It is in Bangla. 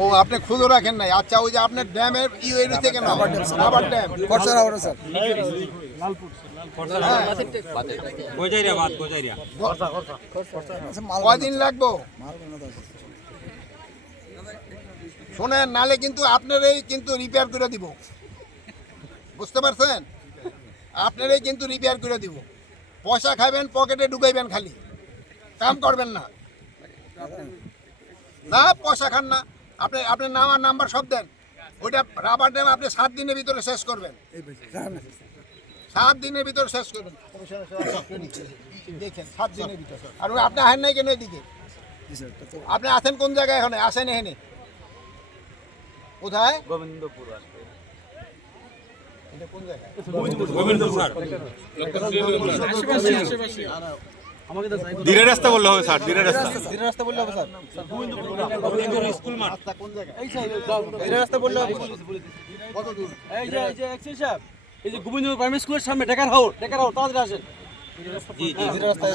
ও আপনি খুদো রাখেন নাই। আচ্ছা ওই যে আপনার ড্যামের ইউএডি থেকে না আবার ড্যাম খরচা হবে স্যার। কয়দিন লাগবো শোনেন, নালে কিন্তু আপনারই কিন্তু রিপেয়ার করে দিব, বুঝতে পারছেন? আপনারই কিন্তু রিপেয়ার করে দিব। পয়সা খাবেন, পকেটে ঢুকাইবেন, খালি কাম করবেন না। না পয়সা খান না আপনি, আপনার নাম আর নাম্বার সব দেন। ওইটা রাবার ড্যাম আপনি 7 দিনের ভিতরে শেষ করবেন, 7 দিনের ভিতরে শেষ করবেন। দেখেন 7 দিনের ভিতরে। আর আপনি আসেন নাই কেন এদিকে? আপনি আছেন কোন জায়গায়? এখানে আসেন, এখানে কোথায়? গোবিন্দপুর। এটা কোন জায়গায়? ধীরে রাস্তা বললে হবে স্যার, ধীরে রাস্তা। ধীরে রাস্তা বললে হবে স্যার। স্কুল মাঠ। রাস্তা কোন জায়গায়? ধীরে রাস্তা বললে হবে। কত দূর? এই যে এক্সেল সাহেব, এই যে গোবিন্দপুর প্রাইমারি স্কুলের সামনে ঢাকার হাওড় তাড়াতাড়ি আসেন। ধীরে রাস্তায়